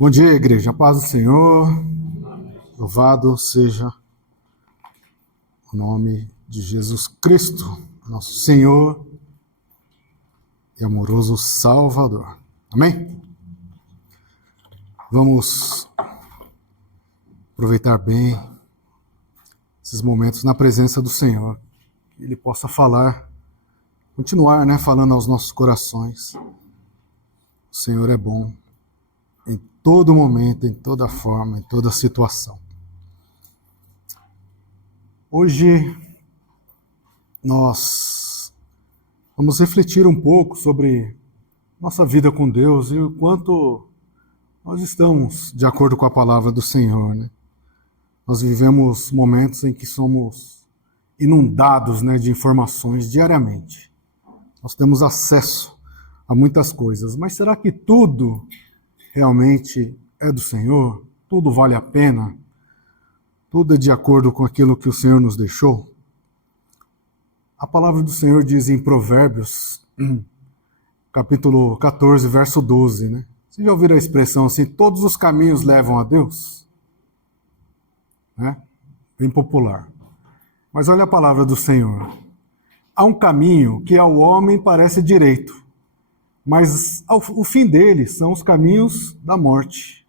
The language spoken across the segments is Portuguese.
Bom dia, igreja. A paz do Senhor. Louvado seja o nome de Jesus Cristo, nosso Senhor e amoroso Salvador. Amém? Vamos aproveitar bem esses momentos na presença do Senhor, que Ele possa falar, continuar, falando aos nossos corações. O Senhor é bom em todo momento, em toda forma, em toda situação. Hoje nós vamos refletir um pouco sobre nossa vida com Deus e o quanto nós estamos de acordo com a palavra do Senhor, Nós vivemos momentos em que somos inundados, de informações diariamente. Nós temos acesso a muitas coisas, mas será que tudo realmente é do Senhor? Tudo vale a pena? Tudo é de acordo com aquilo que o Senhor nos deixou? A palavra do Senhor diz em Provérbios, capítulo 14, verso 12, Vocês já ouviram a expressão assim, todos os caminhos levam a Deus? Bem popular. Mas olha a palavra do Senhor. Há um caminho que ao homem parece direito, mas o fim dele são os caminhos da morte.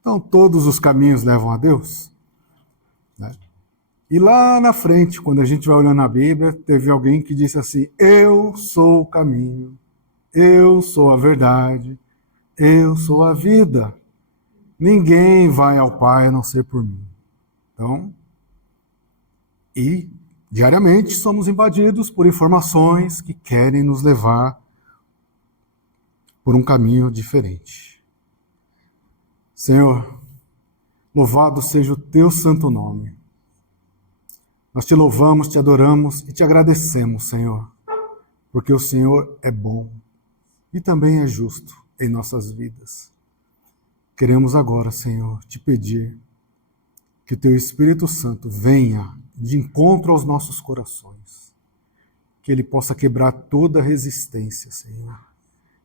Então todos os caminhos levam a Deus? E lá na frente, quando a gente vai olhando a Bíblia, teve alguém que disse assim, eu sou o caminho, eu sou a verdade, eu sou a vida. Ninguém vai ao Pai a não ser por mim. Então, e diariamente somos invadidos por informações que querem nos levar por um caminho diferente. Senhor, louvado seja o teu santo nome. Nós te louvamos, te adoramos e te agradecemos, Senhor, porque o Senhor é bom e também é justo em nossas vidas. Queremos agora, Senhor, te pedir que teu Espírito Santo venha de encontro aos nossos corações, que ele possa quebrar toda resistência, Senhor,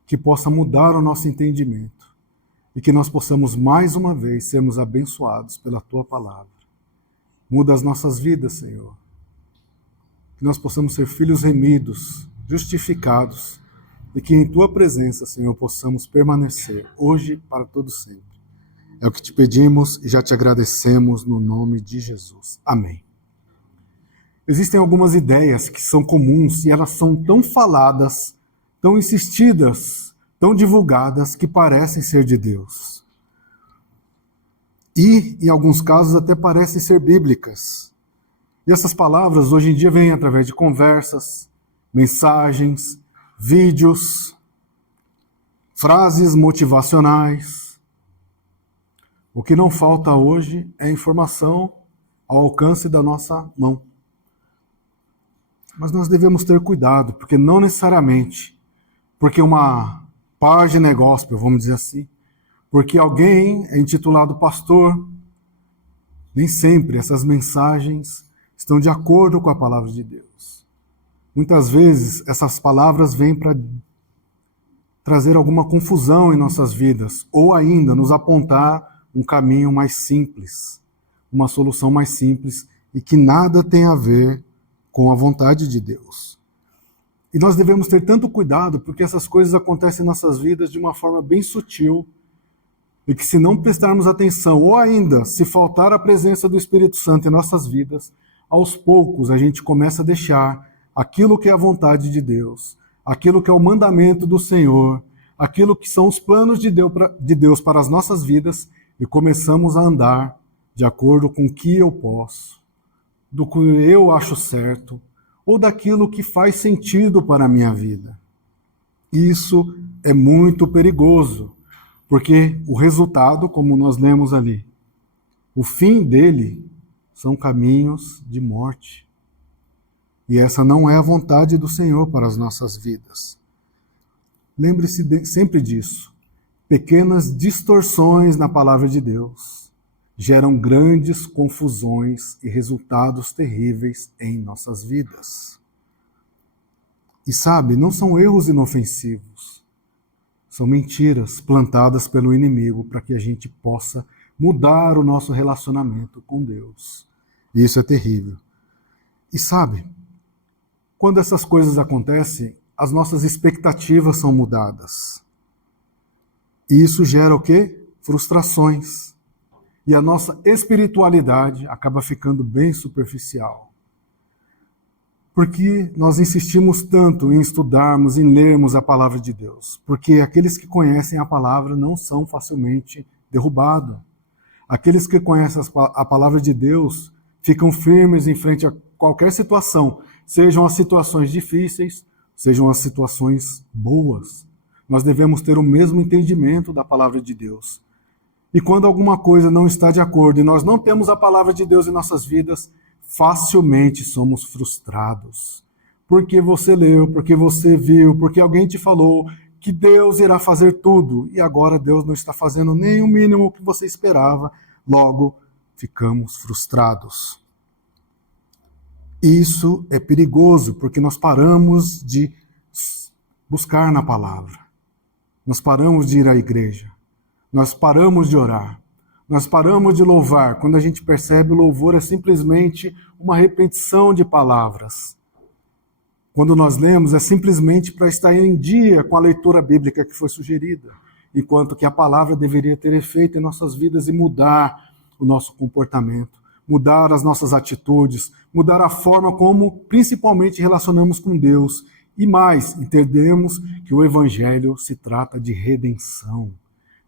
que possa mudar o nosso entendimento e que nós possamos mais uma vez sermos abençoados pela tua palavra. Muda as nossas vidas, Senhor. Que nós possamos ser filhos remidos, justificados, e que em tua presença, Senhor, possamos permanecer hoje para todo sempre. É o que te pedimos e já te agradecemos no nome de Jesus. Amém. Existem algumas ideias que são comuns e elas são tão faladas, tão insistidas, tão divulgadas que parecem ser de Deus. E, em alguns casos, até parecem ser bíblicas. E essas palavras, hoje em dia, vêm através de conversas, mensagens, vídeos, frases motivacionais. O que não falta hoje é informação ao alcance da nossa mão. Mas nós devemos ter cuidado, porque não necessariamente, porque uma página é gospel, vamos dizer assim, porque alguém é intitulado pastor, nem sempre essas mensagens estão de acordo com a palavra de Deus. Muitas vezes essas palavras vêm para trazer alguma confusão em nossas vidas, ou ainda nos apontar um caminho mais simples, uma solução mais simples e que nada tem a ver com a vontade de Deus. E nós devemos ter tanto cuidado porque essas coisas acontecem em nossas vidas de uma forma bem sutil, e que se não prestarmos atenção, ou ainda, se faltar a presença do Espírito Santo em nossas vidas, aos poucos a gente começa a deixar aquilo que é a vontade de Deus, aquilo que é o mandamento do Senhor, aquilo que são os planos de Deus para as nossas vidas, e começamos a andar de acordo com o que eu posso, do que eu acho certo, ou daquilo que faz sentido para a minha vida. Isso é muito perigoso, porque o resultado, como nós lemos ali, o fim dele são caminhos de morte. E essa não é a vontade do Senhor para as nossas vidas. Lembre-se sempre disso. Pequenas distorções na palavra de Deus geram grandes confusões e resultados terríveis em nossas vidas. E sabe, não são erros inofensivos. São mentiras plantadas pelo inimigo para que a gente possa mudar o nosso relacionamento com Deus. E isso é terrível. E sabe, quando essas coisas acontecem, as nossas expectativas são mudadas. E isso gera o quê? Frustrações. E a nossa espiritualidade acaba ficando bem superficial. Porque nós insistimos tanto em estudarmos, em lermos a palavra de Deus. Porque aqueles que conhecem a palavra não são facilmente derrubados. Aqueles que conhecem a palavra de Deus ficam firmes em frente a qualquer situação, sejam as situações difíceis, sejam as situações boas. Nós devemos ter o mesmo entendimento da palavra de Deus. E quando alguma coisa não está de acordo e nós não temos a palavra de Deus em nossas vidas, facilmente somos frustrados. Porque você leu, porque você viu, porque alguém te falou que Deus irá fazer tudo e agora Deus não está fazendo nem o mínimo que você esperava, logo ficamos frustrados. Isso é perigoso porque nós paramos de buscar na palavra, nós paramos de ir à igreja, nós paramos de orar, nós paramos de louvar. Quando a gente percebe, o louvor é simplesmente uma repetição de palavras. Quando nós lemos, é simplesmente para estar em dia com a leitura bíblica que foi sugerida, enquanto que a palavra deveria ter efeito em nossas vidas e mudar o nosso comportamento, mudar as nossas atitudes, mudar a forma como principalmente relacionamos com Deus. E mais, entendemos que o Evangelho se trata de redenção,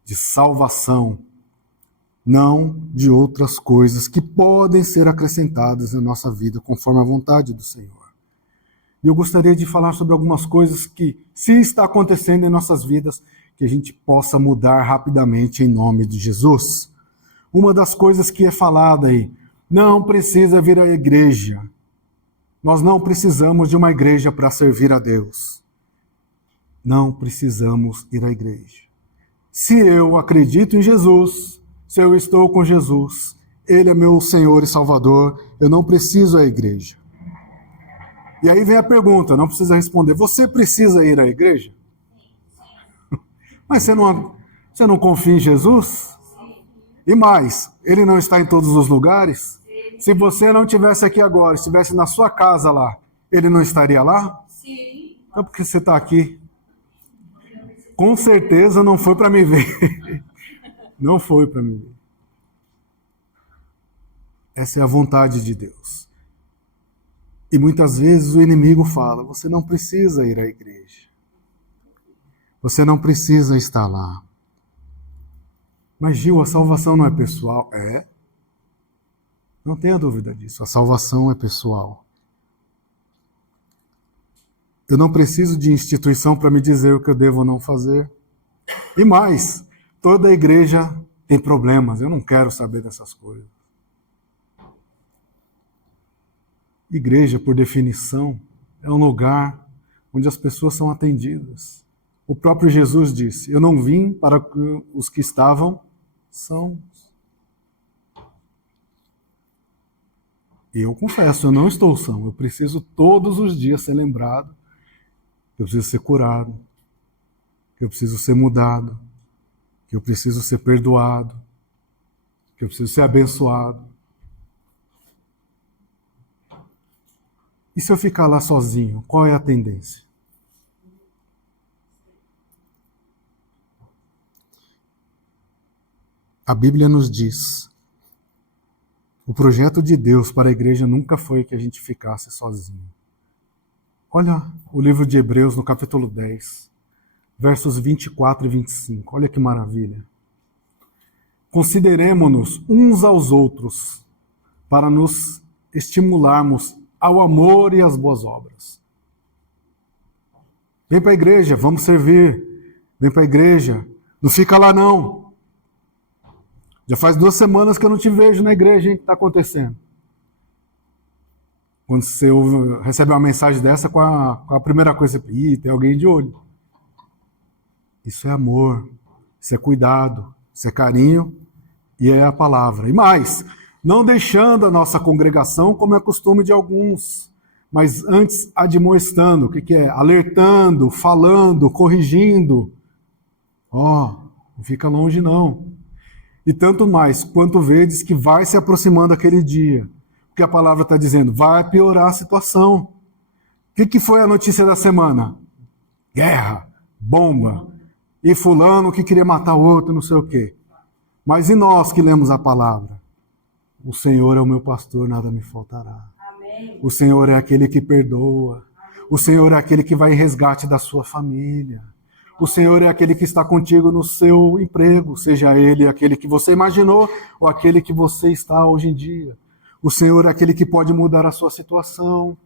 de salvação, não de outras coisas que podem ser acrescentadas na nossa vida conforme a vontade do Senhor. E eu gostaria de falar sobre algumas coisas que, se está acontecendo em nossas vidas, que a gente possa mudar rapidamente em nome de Jesus. Uma das coisas que é falada aí, não precisa vir à igreja. Nós não precisamos de uma igreja para servir a Deus. Não precisamos ir à igreja. Se eu acredito em Jesus, se eu estou com Jesus, Ele é meu Senhor e Salvador, eu não preciso ir à igreja. E aí vem a pergunta, não precisa responder, você precisa ir à igreja? Mas você não confia em Jesus? E mais, Ele não está em todos os lugares? Se você não estivesse aqui agora, estivesse na sua casa lá, Ele não estaria lá? Sim. Então por que você está aqui? Com certeza não foi para me ver. Não foi para me ver. Essa é a vontade de Deus. E muitas vezes o inimigo fala, você não precisa ir à igreja. Você não precisa estar lá. Mas Gil, a salvação não é pessoal? É. Não tenha dúvida disso. A salvação é pessoal. Eu não preciso de instituição para me dizer o que eu devo ou não fazer. E mais, toda igreja tem problemas. Eu não quero saber dessas coisas. Igreja, por definição, é um lugar onde as pessoas são atendidas. O próprio Jesus disse, eu não vim para que os que estavam sãos. E eu confesso, eu não estou são. Eu preciso todos os dias ser lembrado que eu preciso ser curado, que eu preciso ser mudado, que eu preciso ser perdoado, que eu preciso ser abençoado. E se eu ficar lá sozinho, qual é a tendência? A Bíblia nos diz, o projeto de Deus para a igreja nunca foi que a gente ficasse sozinho. Olha o livro de Hebreus no capítulo 10, versos 24 e 25. Olha que maravilha. Consideremo-nos uns aos outros para nos estimularmos ao amor e às boas obras. Vem para a igreja, vamos servir. Vem para a igreja, não fica lá não. Já faz 2 semanas que eu não te vejo na igreja, hein? O que está acontecendo? Quando você recebe uma mensagem dessa, com a primeira coisa, tem alguém de olho. Isso é amor, isso é cuidado, isso é carinho e é a palavra. E mais, não deixando a nossa congregação como é costume de alguns, mas antes admoestando, o que é? Alertando, falando, corrigindo, Ó, não fica longe não. E tanto mais, quanto vedes que vai se aproximando aquele dia. Porque a palavra está dizendo, vai piorar a situação. O que foi a notícia da semana? Guerra, bomba, e fulano que queria matar o outro, não sei o quê. Mas e nós que lemos a palavra? O Senhor é o meu pastor, nada me faltará. Amém. O Senhor é aquele que perdoa. O Senhor é aquele que vai em resgate da sua família. O Senhor é aquele que está contigo no seu emprego, seja ele aquele que você imaginou ou aquele que você está hoje em dia. O Senhor é aquele que pode mudar a sua situação.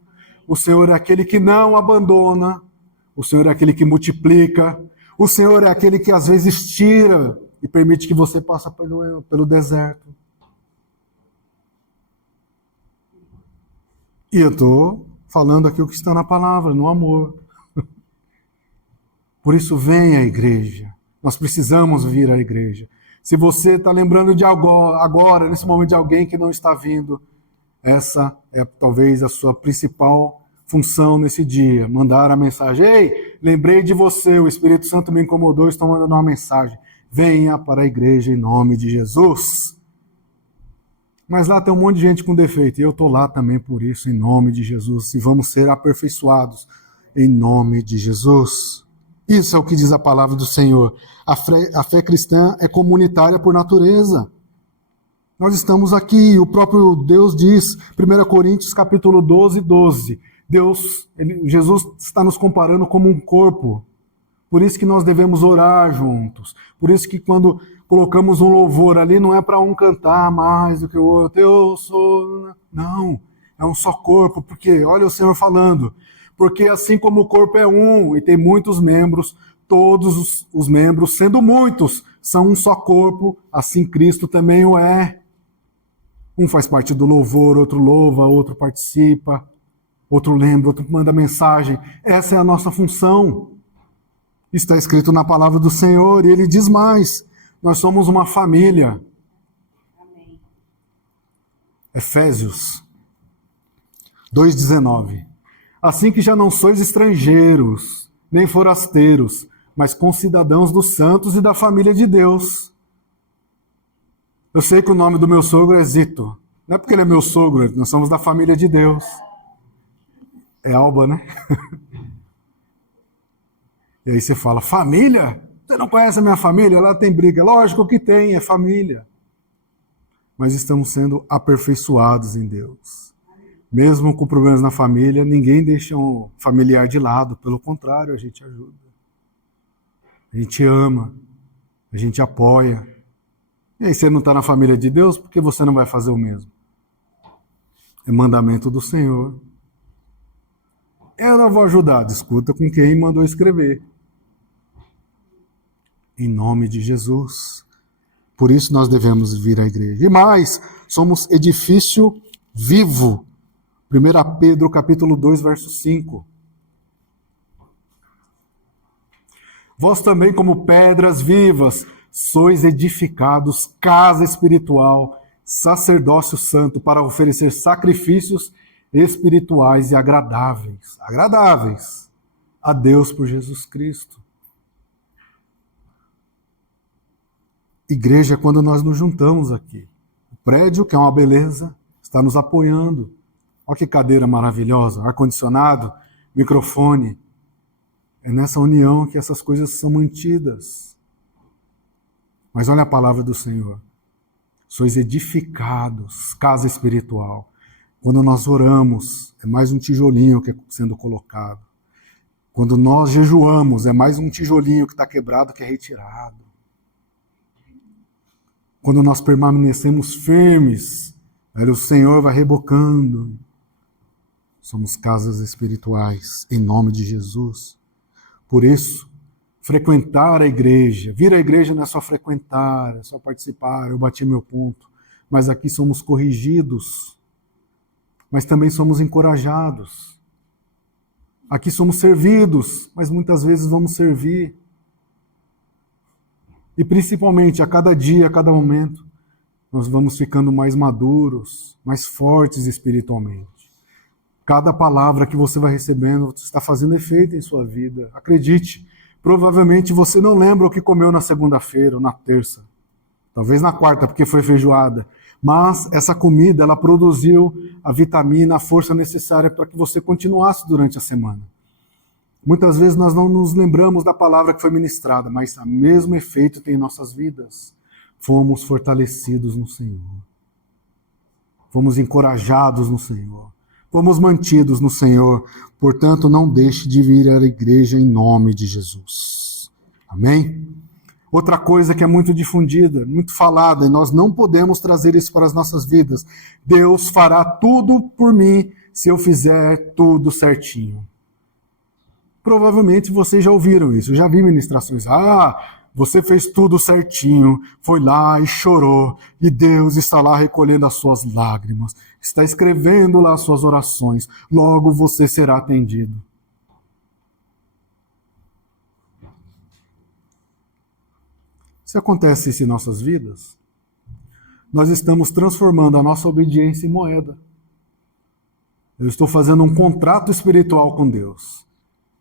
O Senhor é aquele que não abandona. O Senhor é aquele que multiplica. O Senhor é aquele que às vezes tira e permite que você passe pelo deserto. E eu estou falando aqui o que está na palavra, no amor. Por isso, venha à igreja. Nós precisamos vir à igreja. Se você está lembrando de agora, nesse momento, de alguém que não está vindo, essa é talvez a sua principal função nesse dia. Mandar a mensagem. Ei, lembrei de você, o Espírito Santo me incomodou, estou mandando uma mensagem. Venha para a igreja em nome de Jesus. Mas lá tem um monte de gente com defeito. E eu estou lá também por isso, em nome de Jesus. E vamos ser aperfeiçoados em nome de Jesus. Isso é o que diz a palavra do Senhor. A fé cristã é comunitária por natureza. Nós estamos aqui, o próprio Deus diz, 1 Coríntios capítulo 12, 12. Jesus está nos comparando como um corpo. Por isso que nós devemos orar juntos. Por isso que quando colocamos um louvor ali, não é para um cantar mais do que o outro. Eu sou... Não, é um só corpo. Porque, olha o Senhor falando... Porque assim como o corpo é um e tem muitos membros, todos os membros, sendo muitos, são um só corpo, assim Cristo também o é. Um faz parte do louvor, outro louva, outro participa, outro lembra, outro manda mensagem. Essa é a nossa função. Está escrito na palavra do Senhor e ele diz mais, nós somos uma família. Amém. Efésios 2,19. Assim que já não sois estrangeiros, nem forasteiros, mas concidadãos dos santos e da família de Deus. Eu sei que o nome do meu sogro é Zito. Não é porque ele é meu sogro, nós somos da família de Deus. É Alba, né? E aí você fala, família? Você não conhece a minha família? Lá tem briga. Lógico que tem, é família. Mas estamos sendo aperfeiçoados em Deus. Mesmo com problemas na família, ninguém deixa um familiar de lado. Pelo contrário, a gente ajuda. A gente ama. A gente apoia. E aí, você não está na família de Deus, por que você não vai fazer o mesmo? É mandamento do Senhor. Eu não vou ajudar. Discuta com quem mandou escrever. Em nome de Jesus. Por isso nós devemos vir à igreja. E mais, somos edifício vivo. 1 Pedro capítulo 2, verso 5. Vós também, como pedras vivas, sois edificados casa espiritual, sacerdócio santo, para oferecer sacrifícios espirituais e agradáveis a Deus por Jesus Cristo. Igreja é quando nós nos juntamos aqui. O prédio, que é uma beleza, está nos apoiando. Olha que cadeira maravilhosa, ar-condicionado, microfone. É nessa união que essas coisas são mantidas. Mas olha a palavra do Senhor. Sois edificados, casa espiritual. Quando nós oramos, é mais um tijolinho que é sendo colocado. Quando nós jejuamos, é mais um tijolinho que está quebrado, que é retirado. Quando nós permanecemos firmes, o Senhor vai rebocando. Somos casas espirituais, em nome de Jesus. Por isso, frequentar a igreja, vir à igreja não é só frequentar, é só participar, eu bati meu ponto. Mas aqui somos corrigidos, mas também somos encorajados. Aqui somos servidos, mas muitas vezes vamos servir. E principalmente, a cada dia, a cada momento, nós vamos ficando mais maduros, mais fortes espiritualmente. Cada palavra que você vai recebendo está fazendo efeito em sua vida. Acredite, Provavelmente você não lembra o que comeu na segunda-feira ou na terça. Talvez na quarta, porque foi feijoada. Mas essa comida, ela produziu a vitamina, a força necessária para que você continuasse durante a semana. Muitas vezes nós não nos lembramos da palavra que foi ministrada, mas o mesmo efeito tem em nossas vidas. Fomos fortalecidos no Senhor. Fomos encorajados no Senhor. Fomos mantidos no Senhor. Portanto, não deixe de vir à igreja em nome de Jesus. Amém? Outra coisa que é muito difundida, muito falada, e nós não podemos trazer isso para as nossas vidas. Deus fará tudo por mim se eu fizer tudo certinho. Provavelmente vocês já ouviram isso, eu já vi ministrações. Você fez tudo certinho, foi lá e chorou, e Deus está lá recolhendo as suas lágrimas, está escrevendo lá as suas orações, logo você será atendido. Se acontece isso em nossas vidas, nós estamos transformando a nossa obediência em moeda. Eu estou fazendo um contrato espiritual com Deus.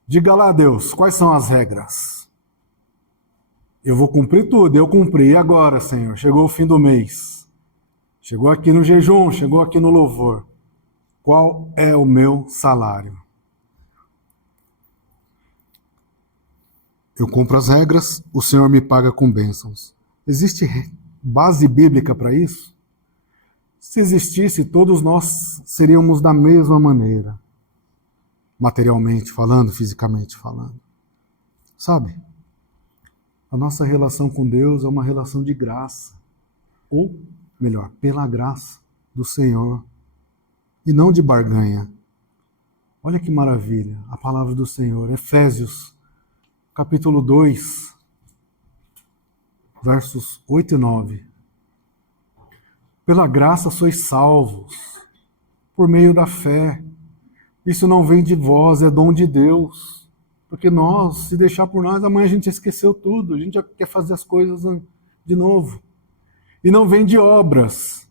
Diga lá, Deus, quais são as regras? Eu vou cumprir tudo, eu cumpri. E agora, Senhor? Chegou o fim do mês. Chegou aqui no jejum, chegou aqui no louvor. Qual é o meu salário? Eu cumpro as regras, o Senhor me paga com bênçãos. Existe base bíblica para isso? Se existisse, todos nós seríamos da mesma maneira. Materialmente falando, fisicamente falando. Sabe? A nossa relação com Deus é uma relação de graça. Ou, melhor, pela graça do Senhor. E não de barganha. Olha que maravilha, a palavra do Senhor. Efésios, capítulo 2, versos 8 e 9. Pela graça sois salvos, por meio da fé. Isso não vem de vós, é dom de Deus. Porque nós, se deixar por nós, amanhã a gente esqueceu tudo. A gente já quer fazer as coisas de novo. E não vem de obras,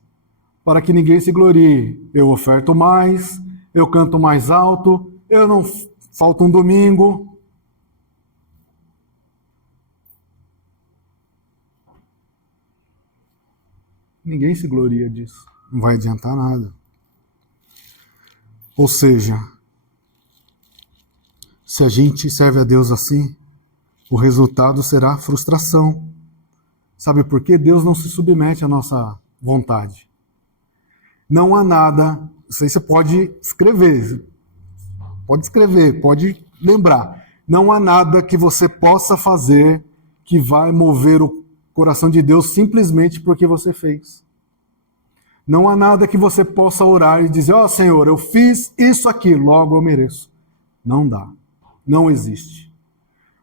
para que ninguém se glorie. Eu oferto mais, eu canto mais alto, eu não falto um domingo. Ninguém se gloria disso. Não vai adiantar nada. Ou seja, se a gente serve a Deus assim, o resultado será frustração. Sabe por quê? Deus não se submete à nossa vontade. Não há nada, isso aí você pode escrever, pode lembrar. Não há nada que você possa fazer que vai mover o coração de Deus simplesmente porque você fez. Não há nada que você possa orar e dizer, Senhor, eu fiz isso aqui, logo eu mereço. Não dá. Não existe.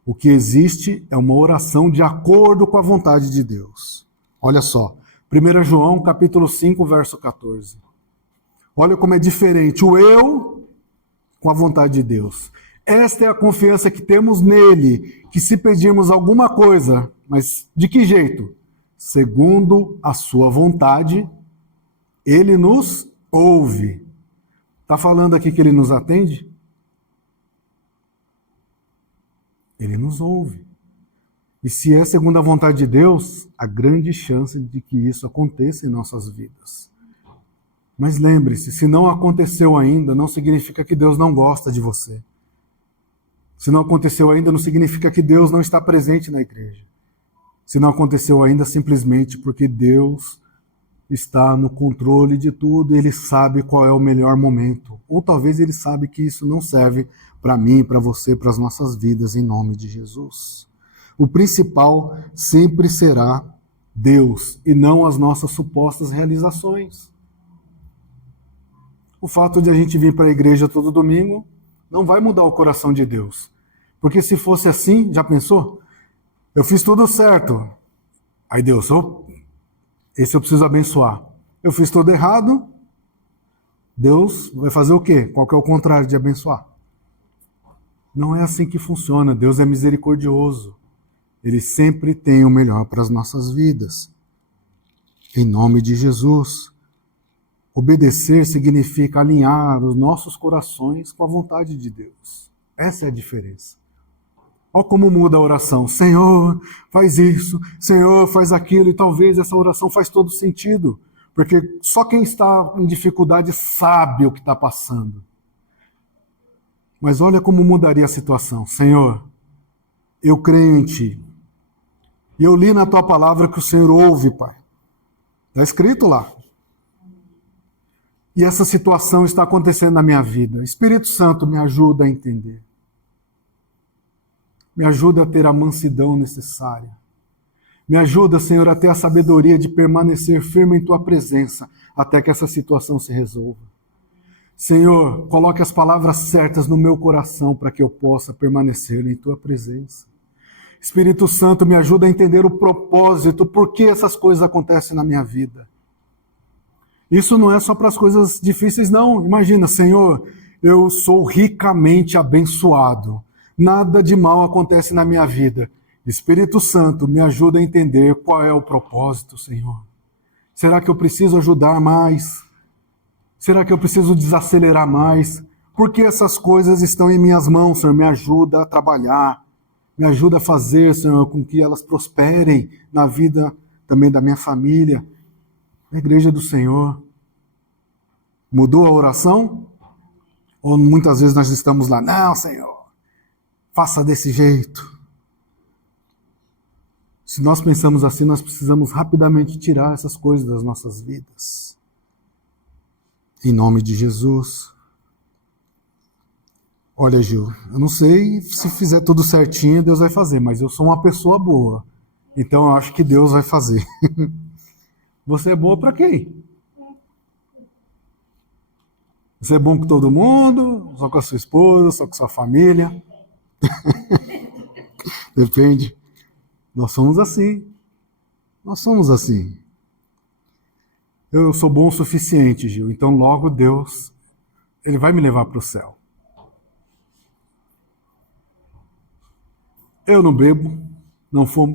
O que existe é uma oração de acordo com a vontade de Deus. Olha só, 1 João capítulo 5, verso 14. Olha como é diferente o eu com a vontade de Deus. Esta é a confiança que temos nele, que se pedirmos alguma coisa, mas de que jeito? Segundo a sua vontade, ele nos ouve. Está falando aqui que ele nos atende? Ele nos ouve. E se é segundo a vontade de Deus, há grande chance de que isso aconteça em nossas vidas. Mas lembre-se, se não aconteceu ainda, não significa que Deus não gosta de você. Se não aconteceu ainda, não significa que Deus não está presente na igreja. Se não aconteceu ainda, simplesmente porque Deus está no controle de tudo, ele sabe qual é o melhor momento. Ou talvez ele sabe que isso não serve para mim, para você, para as nossas vidas, em nome de Jesus. O principal sempre será Deus e não as nossas supostas realizações. O fato de a gente vir para a igreja todo domingo não vai mudar o coração de Deus. Porque se fosse assim, já pensou? Eu fiz tudo certo. Aí Deus, esse eu preciso abençoar. Eu fiz tudo errado, Deus vai fazer o quê? Qual que é o contrário de abençoar? Não é assim que funciona. Deus é misericordioso. Ele sempre tem o melhor para as nossas vidas. Em nome de Jesus. Obedecer significa alinhar os nossos corações com a vontade de Deus. Essa é a diferença. Olha como muda a oração. Senhor, faz isso. Senhor, faz aquilo. E talvez essa oração faz todo sentido. Porque só quem está em dificuldade sabe o que está passando. Mas olha como mudaria a situação. Senhor, eu creio em Ti. E eu li na Tua palavra que o Senhor ouve, Pai. Está escrito lá. E essa situação está acontecendo na minha vida. Espírito Santo, me ajuda a entender. Me ajuda a ter a mansidão necessária. Me ajuda, Senhor, a ter a sabedoria de permanecer firme em Tua presença até que essa situação se resolva. Senhor, coloque as palavras certas no meu coração para que eu possa permanecer em Tua presença. Espírito Santo, me ajuda a entender o propósito, por que essas coisas acontecem na minha vida. Isso não é só para as coisas difíceis, não. Imagina, Senhor, eu sou ricamente abençoado. Nada de mal acontece na minha vida. Espírito Santo, me ajuda a entender qual é o propósito, Senhor. Será que eu preciso ajudar mais? Será que eu preciso desacelerar mais? Porque essas coisas estão em minhas mãos, Senhor. Me ajuda a trabalhar. Me ajuda a fazer, Senhor, com que elas prosperem na vida também da minha família, na igreja do Senhor. Mudou a oração? Ou muitas vezes nós estamos lá, não, Senhor, faça desse jeito. Se nós pensamos assim, nós precisamos rapidamente tirar essas coisas das nossas vidas. Em nome de Jesus. Olha, Gil, eu não sei se fizer tudo certinho, Deus vai fazer, mas eu sou uma pessoa boa. Então eu acho que Deus vai fazer. Você é boa para quem? Você é bom com todo mundo? Só com a sua esposa? Só com a sua família? Depende. Nós somos assim. Nós somos assim. Eu sou bom o suficiente, Gil. Então logo Deus, Ele vai me levar para o céu. Eu não bebo, não fumo.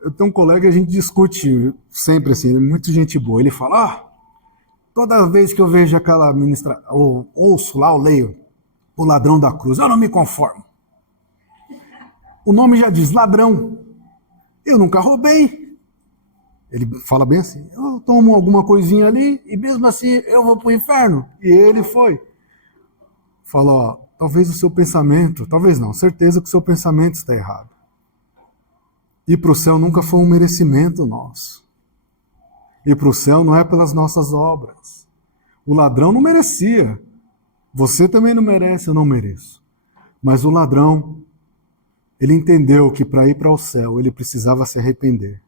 Eu tenho um colega que a gente discute sempre assim, ele é muito gente boa. Ele fala, toda vez que eu vejo aquela ministra, ou ouço lá, eu leio, o ladrão da cruz, eu não me conformo. O nome já diz, ladrão. Eu nunca roubei. Ele fala bem assim, eu tomo alguma coisinha ali e mesmo assim eu vou para o inferno. E ele foi. Fala, talvez o seu pensamento, talvez não, certeza que o seu pensamento está errado. Ir para o céu nunca foi um merecimento nosso. Ir para o céu não é pelas nossas obras. O ladrão não merecia. Você também não merece, eu não mereço. Mas o ladrão, ele entendeu que para ir para o céu ele precisava se arrepender.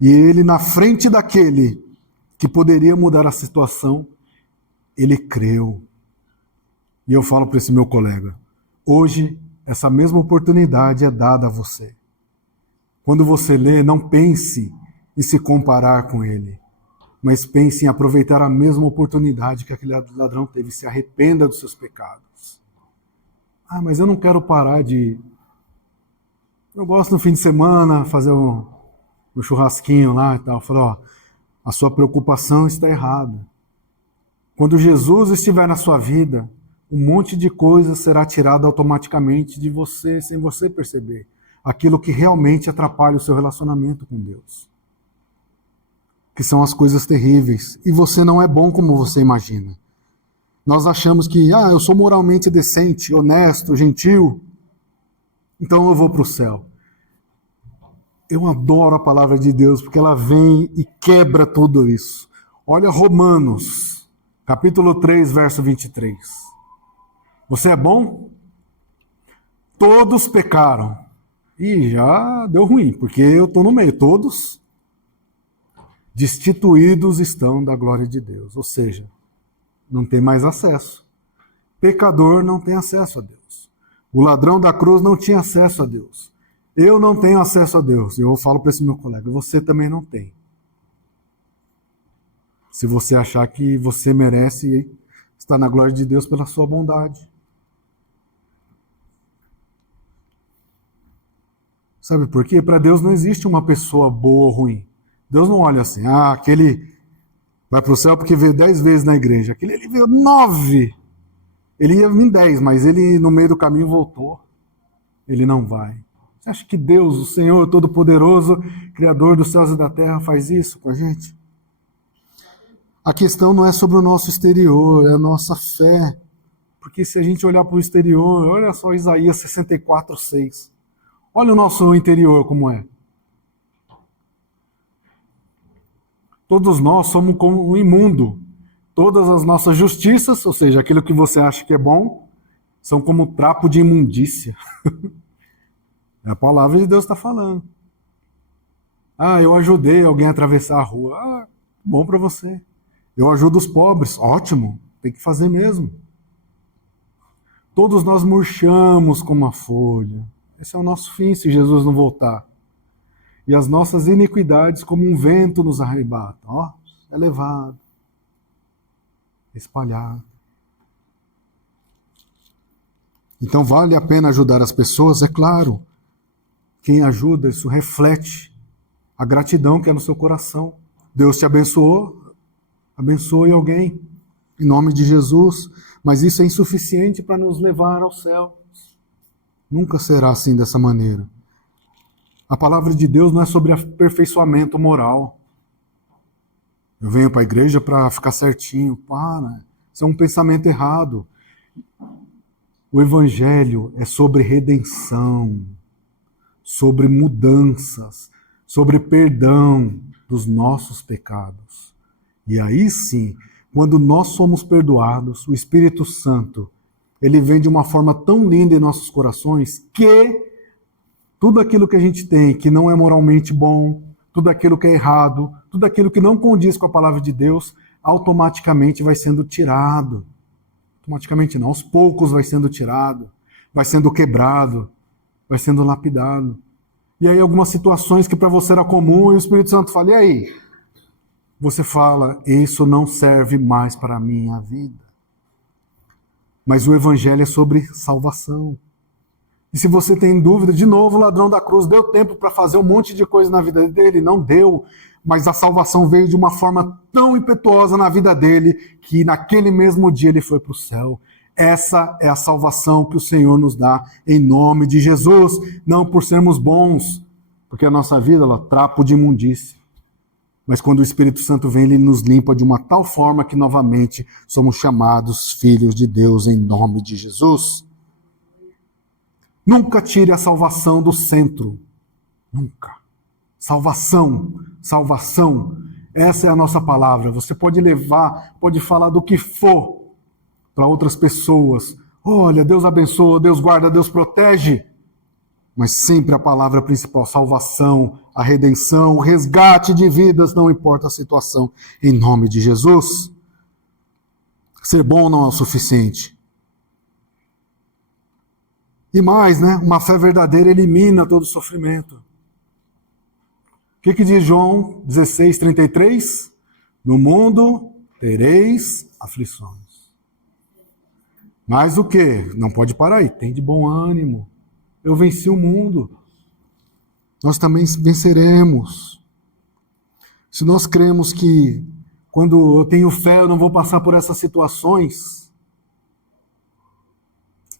E ele, na frente daquele que poderia mudar a situação, ele creu. E eu falo para esse meu colega, hoje essa mesma oportunidade é dada a você. Quando você lê, não pense em se comparar com ele, mas pense em aproveitar a mesma oportunidade que aquele ladrão teve, se arrependa dos seus pecados. Mas eu não quero parar de... Eu gosto no fim de semana fazer um churrasquinho lá e tal. Eu falo, a sua preocupação está errada. Quando Jesus estiver na sua vida, um monte de coisa será tirado automaticamente de você, sem você perceber. Aquilo que realmente atrapalha o seu relacionamento com Deus. Que são as coisas terríveis. E você não é bom como você imagina. Nós achamos que, eu sou moralmente decente, honesto, gentil, então eu vou para o céu. Eu adoro a palavra de Deus, porque ela vem e quebra tudo isso. Olha Romanos, capítulo 3, verso 23. Você é bom? Todos pecaram. E já deu ruim, porque eu estou no meio. Todos destituídos estão da glória de Deus. Ou seja, não tem mais acesso. Pecador não tem acesso a Deus. O ladrão da cruz não tinha acesso a Deus. Eu não tenho acesso a Deus. Eu falo para esse meu colega, você também não tem. Se você achar que você merece estar na glória de Deus pela sua bondade. Sabe por quê? Para Deus não existe uma pessoa boa ou ruim. Deus não olha assim, aquele vai para o céu porque veio 10 vezes na igreja. Aquele ele veio 9. Ele ia vir 10, mas ele no meio do caminho voltou. Ele não vai. Você acha que Deus, o Senhor Todo-Poderoso, Criador dos céus e da terra, faz isso com a gente? A questão não é sobre o nosso exterior, é a nossa fé. Porque se a gente olhar para o exterior, olha só Isaías 64:6. Olha o nosso interior como é. Todos nós somos como um imundo. Todas as nossas justiças, ou seja, aquilo que você acha que é bom, são como trapo de imundícia. É a palavra de Deus está falando. Ah, eu ajudei alguém a atravessar a rua. Ah, bom para você. Eu ajudo os pobres. Ótimo, tem que fazer mesmo. Todos nós murchamos como a folha. Esse é o nosso fim se Jesus não voltar. E as nossas iniquidades como um vento nos arrebatam. Ó, é levado, espalhado. Então vale a pena ajudar as pessoas, é claro. Quem ajuda, isso reflete a gratidão que é no seu coração. Deus te abençoou, abençoe alguém, em nome de Jesus. Mas isso é insuficiente para nos levar ao céu. Nunca será assim dessa maneira. A palavra de Deus não é sobre aperfeiçoamento moral. Eu venho para a igreja para ficar certinho. Para, isso é um pensamento errado. O Evangelho é sobre redenção, sobre mudanças, sobre perdão dos nossos pecados. E aí sim, quando nós somos perdoados, o Espírito Santo, ele vem de uma forma tão linda em nossos corações que tudo aquilo que a gente tem que não é moralmente bom, tudo aquilo que é errado, tudo aquilo que não condiz com a palavra de Deus, automaticamente vai sendo tirado. Automaticamente não, aos poucos vai sendo tirado, vai sendo quebrado, vai sendo lapidado. E aí algumas situações que para você era comum e o Espírito Santo fala, e aí? Você fala, isso não serve mais para a minha vida. Mas o Evangelho é sobre salvação. E se você tem dúvida, de novo, o ladrão da cruz deu tempo para fazer um monte de coisa na vida dele? Não deu, mas a salvação veio de uma forma tão impetuosa na vida dele que naquele mesmo dia ele foi para o céu. Essa é a salvação que o Senhor nos dá em nome de Jesus, não por sermos bons, porque a nossa vida é trapo de imundícia. Mas quando o Espírito Santo vem, ele nos limpa de uma tal forma que novamente somos chamados filhos de Deus em nome de Jesus. Nunca tire a salvação do centro. Nunca. Salvação, salvação. Essa é a nossa palavra. Você pode levar, pode falar do que for para outras pessoas. Olha, Deus abençoa, Deus guarda, Deus protege. Mas sempre a palavra principal, salvação, a redenção, o resgate de vidas, não importa a situação, em nome de Jesus. Ser bom não é o suficiente. E mais, né? Uma fé verdadeira elimina todo sofrimento. O que diz João 16:33? No mundo tereis aflições. Mas o quê? Não pode parar aí. Tem de bom ânimo. Eu venci o mundo. Nós também venceremos. Se nós cremos que quando eu tenho fé eu não vou passar por essas situações,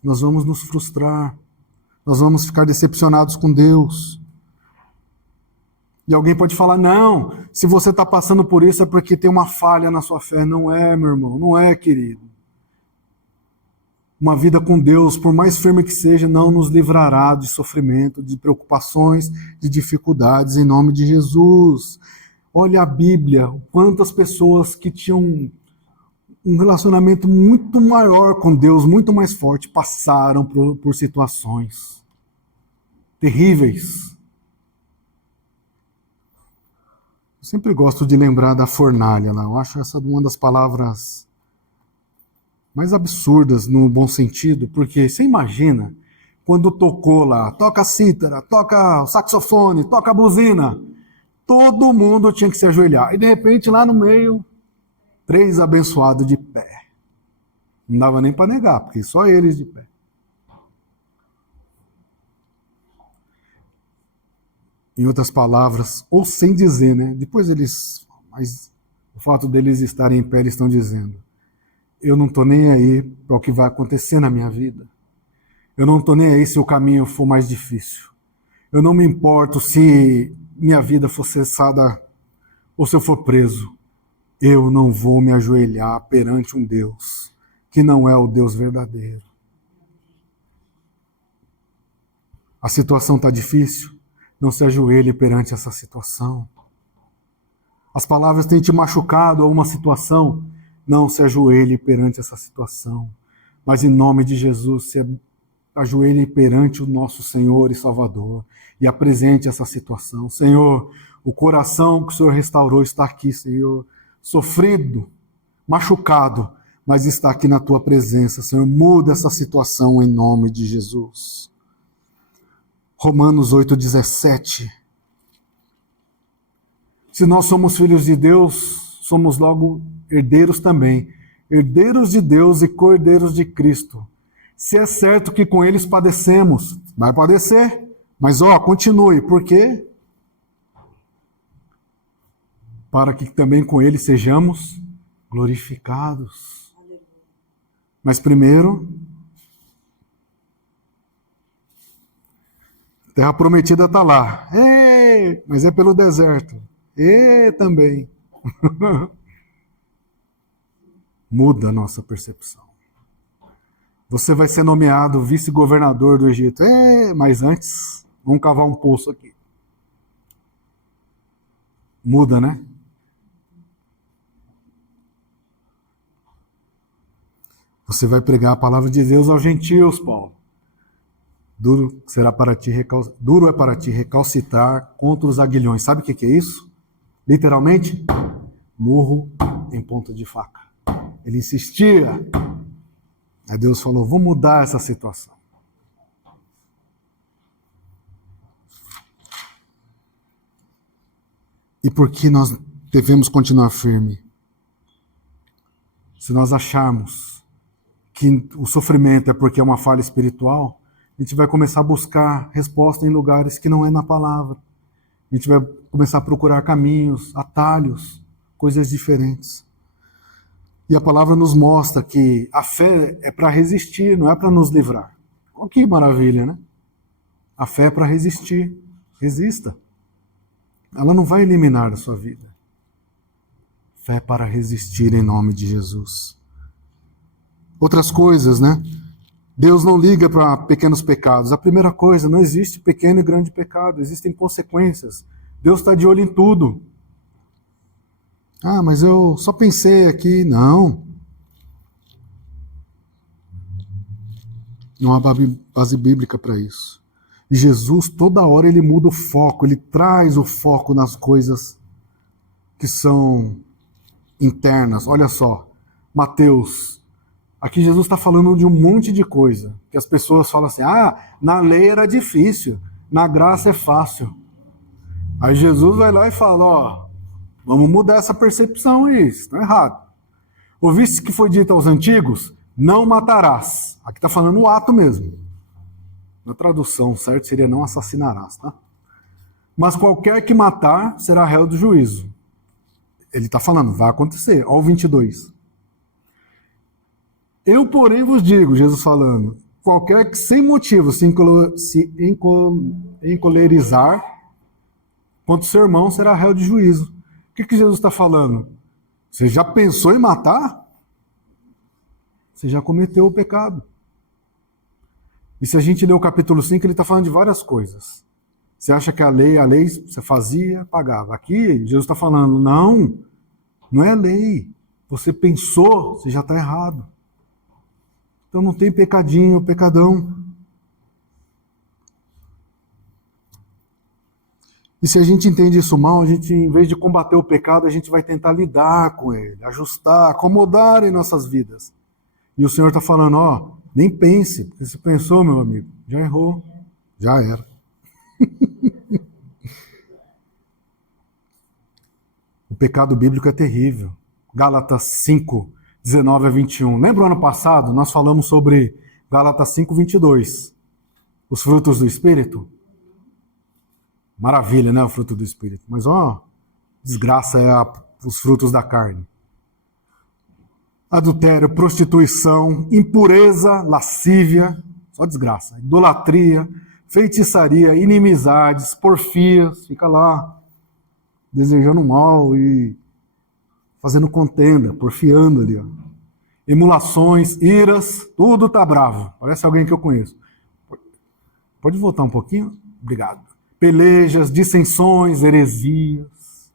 nós vamos nos frustrar. Nós vamos ficar decepcionados com Deus. E alguém pode falar, não, se você está passando por isso é porque tem uma falha na sua fé. Não é, meu irmão, não é, querido. Uma vida com Deus, por mais firme que seja, não nos livrará de sofrimento, de preocupações, de dificuldades, em nome de Jesus. Olha a Bíblia, quantas pessoas que tinham um relacionamento muito maior com Deus, muito mais forte, passaram por situações terríveis. Eu sempre gosto de lembrar da fornalha lá. Eu acho essa uma das palavras mais absurdas no bom sentido, porque você imagina quando tocou lá, toca a cítara, toca o saxofone, toca a buzina, todo mundo tinha que se ajoelhar. E de repente lá no meio, 3 abençoados de pé. Não dava nem para negar, porque só eles de pé. Em outras palavras, ou sem dizer, né? Depois eles, mas o fato deles estarem em pé, eles estão dizendo, eu não estou nem aí para o que vai acontecer na minha vida. Eu não estou nem aí se o caminho for mais difícil. Eu não me importo se minha vida for cessada ou se eu for preso. Eu não vou me ajoelhar perante um Deus que não é o Deus verdadeiro. A situação está difícil? Não se ajoelhe perante essa situação. As palavras têm te machucado a uma situação? Não se ajoelhe perante essa situação. Mas em nome de Jesus, se ajoelhe perante o nosso Senhor e Salvador e apresente essa situação. Senhor, o coração que o Senhor restaurou está aqui, Senhor, sofrido, machucado, mas está aqui na tua presença. Senhor, muda essa situação em nome de Jesus. Romanos 8,17. Se nós somos filhos de Deus, somos logo herdeiros também, herdeiros de Deus e co-herdeiros de Cristo. Se é certo que com eles padecemos, vai padecer, mas continue, por quê? Para que também com eles sejamos glorificados. Mas primeiro, terra prometida está lá, mas é pelo deserto, também. Muda a nossa percepção. Você vai ser nomeado vice-governador do Egito. Mas antes, vamos cavar um poço aqui. Muda, né? Você vai pregar a palavra de Deus aos gentios, Paulo. Duro é para ti recalcitrar contra os aguilhões. Sabe o que é isso? Literalmente, murro em ponta de faca. Ele insistia. Aí Deus falou, vou mudar essa situação. E por que nós devemos continuar firme? Se nós acharmos que o sofrimento é porque é uma falha espiritual, a gente vai começar a buscar resposta em lugares que não é na palavra. A gente vai começar a procurar caminhos, atalhos, coisas diferentes. E a palavra nos mostra que a fé é para resistir, não é para nos livrar. Olha que maravilha, né? A fé é para resistir. Resista. Ela não vai eliminar a sua vida. Fé para resistir em nome de Jesus. Outras coisas, né? Deus não liga para pequenos pecados. A primeira coisa, não existe pequeno e grande pecado. Existem consequências. Deus está de olho em tudo. Mas eu só pensei aqui. Não. Não há base bíblica para isso. E Jesus, toda hora, ele muda o foco. Ele traz o foco nas coisas que são internas. Olha só. Mateus. Aqui Jesus está falando de um monte de coisa. Que as pessoas falam assim, na lei era difícil. Na graça é fácil. Aí Jesus vai lá e fala, vamos mudar essa percepção aí, isso está errado. Ouviste que foi dito aos antigos? Não matarás. Aqui está falando o ato mesmo. Na tradução, certo? Seria não assassinarás, tá? Mas qualquer que matar será réu do juízo. Ele está falando, vai acontecer. Olha o 22. Eu, porém, vos digo, Jesus falando, qualquer que sem motivo se encolerizar contra o seu irmão será réu de juízo. O que Jesus está falando? Você já pensou em matar? Você já cometeu o pecado. E se a gente ler o capítulo 5, ele está falando de várias coisas. Você acha que a lei você fazia, pagava. Aqui, Jesus está falando, não é a lei. Você pensou, você já está errado. Então não tem pecadinho, pecadão. E se a gente entende isso mal, a gente, em vez de combater o pecado, a gente vai tentar lidar com ele, ajustar, acomodar em nossas vidas. E o Senhor está falando, nem pense, porque se pensou, meu amigo, já errou, já era. O pecado bíblico é terrível. Gálatas 5, 19 a 21. Lembra o ano passado? Nós falamos sobre Gálatas 5, 22. Os frutos do Espírito. Maravilha, né? O fruto do Espírito. Mas, desgraça é os frutos da carne. Adultério, prostituição, impureza, lascívia, só desgraça. Idolatria, feitiçaria, inimizades, porfias, fica lá desejando mal e fazendo contenda, porfiando ali. Ó. Emulações, iras, tudo tá bravo. Parece alguém que eu conheço. Pode voltar um pouquinho? Obrigado. Pelejas, dissensões, heresias,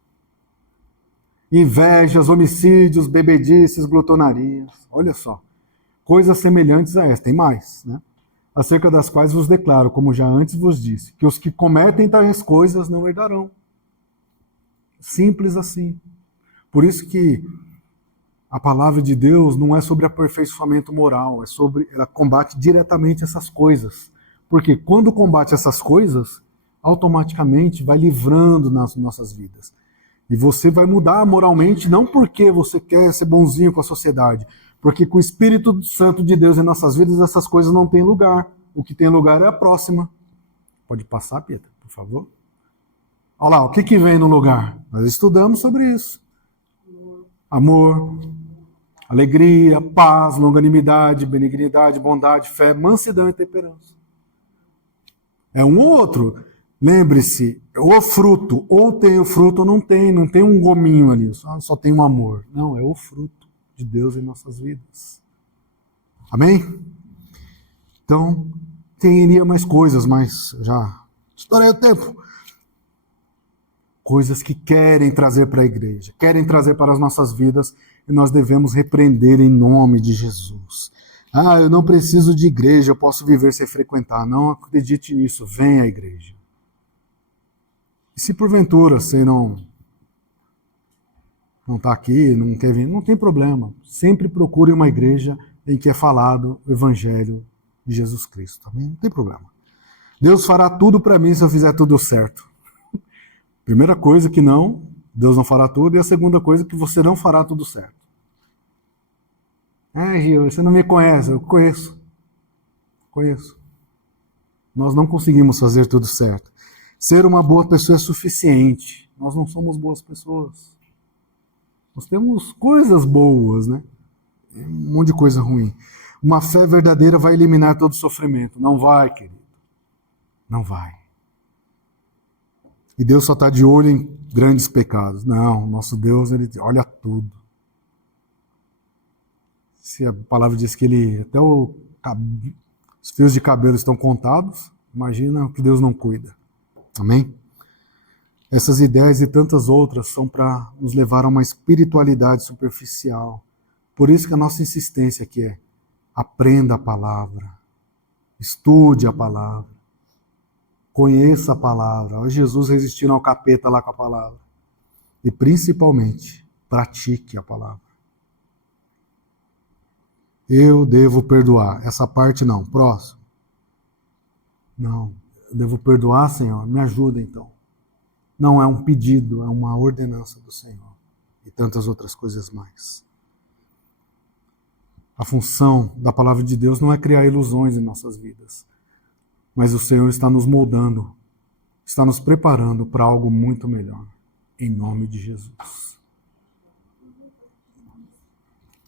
invejas, homicídios, bebedices, glutonarias. Olha só. Coisas semelhantes a esta, tem mais, né? Acerca das quais vos declaro, como já antes vos disse, que os que cometem tais coisas não herdarão. Simples assim. Por isso que a palavra de Deus não é sobre aperfeiçoamento moral, ela combate diretamente essas coisas. Porque quando combate essas coisas, automaticamente vai livrando nas nossas vidas. E você vai mudar moralmente, não porque você quer ser bonzinho com a sociedade, porque com o Espírito Santo de Deus em nossas vidas, essas coisas não têm lugar. O que tem lugar é a próxima. Pode passar, Pietra, por favor? Olha lá, o que vem no lugar? Nós estudamos sobre isso. Amor, alegria, paz, longanimidade, benignidade, bondade, fé, mansidão e temperança. É um ou outro. Lembre-se, o fruto, ou tem o fruto ou não tem um gominho ali, só tem um amor. Não, é o fruto de Deus em nossas vidas. Amém? Então, teria mais coisas, mas já estourei o tempo. Coisas que querem trazer para a igreja, querem trazer para as nossas vidas, e nós devemos repreender em nome de Jesus. Ah, eu não preciso de igreja, eu posso viver sem frequentar. Não acredite nisso, venha à igreja. E se porventura você não está aqui, não quer vir, não tem problema. Sempre procure uma igreja em que é falado o evangelho de Jesus Cristo. Também não tem problema. Deus fará tudo para mim se eu fizer tudo certo. Primeira coisa que não, Deus não fará tudo, e a segunda coisa que você não fará tudo certo. Gil, você não me conhece, eu conheço. Conheço. Nós não conseguimos fazer tudo certo. Ser uma boa pessoa é suficiente. Nós não somos boas pessoas. Nós temos coisas boas, né? Um monte de coisa ruim. Uma fé verdadeira vai eliminar todo sofrimento. Não vai, querido. Não vai. E Deus só está de olho em grandes pecados. Não, nosso Deus, ele olha tudo. Se a palavra diz que ele até os fios de cabelo estão contados, imagina o que Deus não cuida. Amém? Essas ideias e tantas outras são para nos levar a uma espiritualidade superficial. Por isso que a nossa insistência aqui é: aprenda a palavra, estude a palavra, conheça a palavra. Olha Jesus resistindo ao capeta lá com a palavra. E principalmente, pratique a palavra. Eu devo perdoar. Essa parte não. Próximo. Não. Eu devo perdoar, Senhor. Me ajuda então. Não é um pedido, é uma ordenança do Senhor. E tantas outras coisas mais. A função da palavra de Deus não é criar ilusões em nossas vidas. Mas o Senhor está nos moldando, está nos preparando para algo muito melhor. Em nome de Jesus.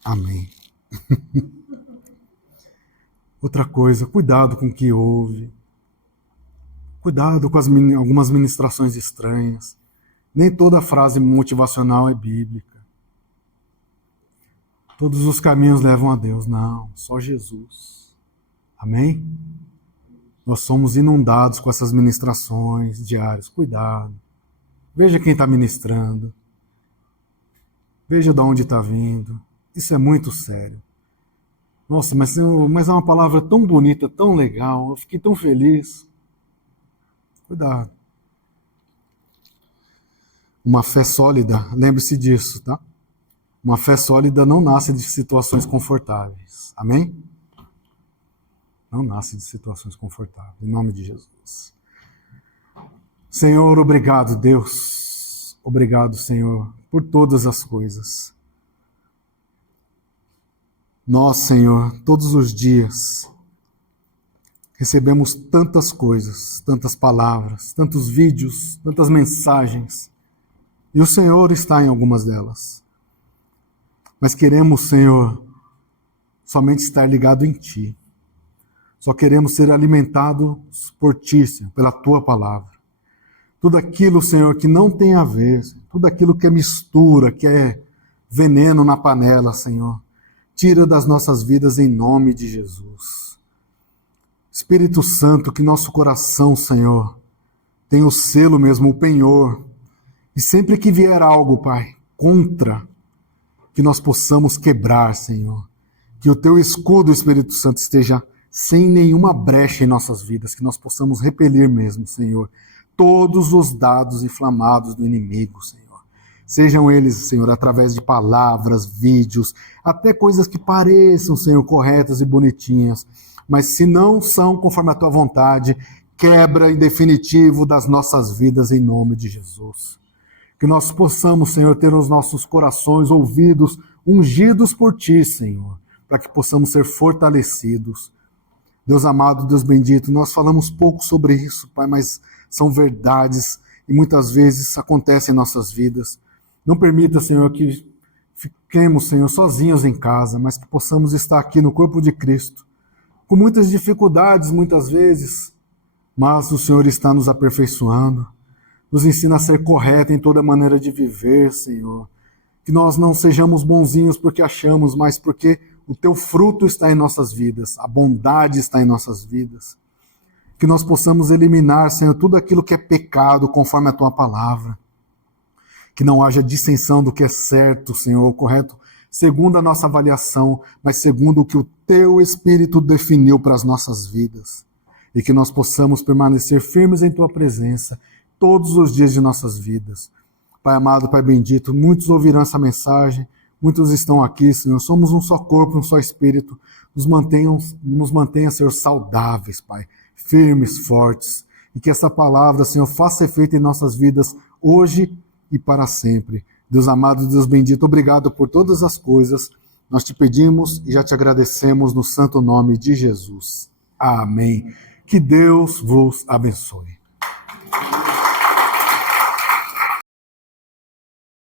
Amém. Outra coisa, cuidado com o que ouve. Cuidado com algumas ministrações estranhas. Nem toda frase motivacional é bíblica. Todos os caminhos levam a Deus. Não, só Jesus. Amém? Nós somos inundados com essas ministrações diárias. Cuidado. Veja quem está ministrando. Veja de onde está vindo. Isso é muito sério. Nossa, mas é uma palavra tão bonita, tão legal. Eu fiquei tão feliz. Cuidado. Uma fé sólida, lembre-se disso, tá? Uma fé sólida não nasce de situações confortáveis. Amém? Não nasce de situações confortáveis. Em nome de Jesus. Senhor, obrigado, Deus. Obrigado, Senhor, por todas as coisas. Nós, Senhor, todos os dias recebemos tantas coisas, tantas palavras, tantos vídeos, tantas mensagens. E o Senhor está em algumas delas. Mas queremos, Senhor, somente estar ligado em Ti. Só queremos ser alimentados por Ti, Senhor, pela Tua palavra. Tudo aquilo, Senhor, que não tem a ver, tudo aquilo que é mistura, que é veneno na panela, Senhor, tira das nossas vidas em nome de Jesus. Espírito Santo, que nosso coração, Senhor, tenha o selo mesmo, o penhor, e sempre que vier algo, Pai, contra, que nós possamos quebrar, Senhor. Que o Teu escudo, Espírito Santo, esteja sem nenhuma brecha em nossas vidas, que nós possamos repelir mesmo, Senhor, todos os dados inflamados do inimigo, Senhor. Sejam eles, Senhor, através de palavras, vídeos, até coisas que pareçam, Senhor, corretas e bonitinhas, mas se não são conforme a Tua vontade, quebra em definitivo das nossas vidas em nome de Jesus. Que nós possamos, Senhor, ter os nossos corações, ouvidos, ungidos por Ti, Senhor, para que possamos ser fortalecidos. Deus amado, Deus bendito, nós falamos pouco sobre isso, Pai, mas são verdades e muitas vezes acontecem em nossas vidas. Não permita, Senhor, que fiquemos, Senhor, sozinhos em casa, mas que possamos estar aqui no corpo de Cristo, com muitas dificuldades, muitas vezes, mas o Senhor está nos aperfeiçoando, nos ensina a ser correto em toda maneira de viver, Senhor. Que nós não sejamos bonzinhos porque achamos, mas porque o Teu fruto está em nossas vidas, a bondade está em nossas vidas. Que nós possamos eliminar, Senhor, tudo aquilo que é pecado conforme a Tua palavra. Que não haja dissensão do que é certo, Senhor, correto, segundo a nossa avaliação, mas segundo o que o Teu Espírito definiu para as nossas vidas. E que nós possamos permanecer firmes em Tua presença todos os dias de nossas vidas. Pai amado, Pai bendito, muitos ouvirão essa mensagem, muitos estão aqui, Senhor, somos um só corpo, um só Espírito, nos mantenha, Senhor, saudáveis, Pai, firmes, fortes, e que essa palavra, Senhor, faça efeito em nossas vidas hoje e para sempre. Deus amado, Deus bendito, obrigado por todas as coisas. Nós te pedimos e já te agradecemos no santo nome de Jesus. Amém. Que Deus vos abençoe.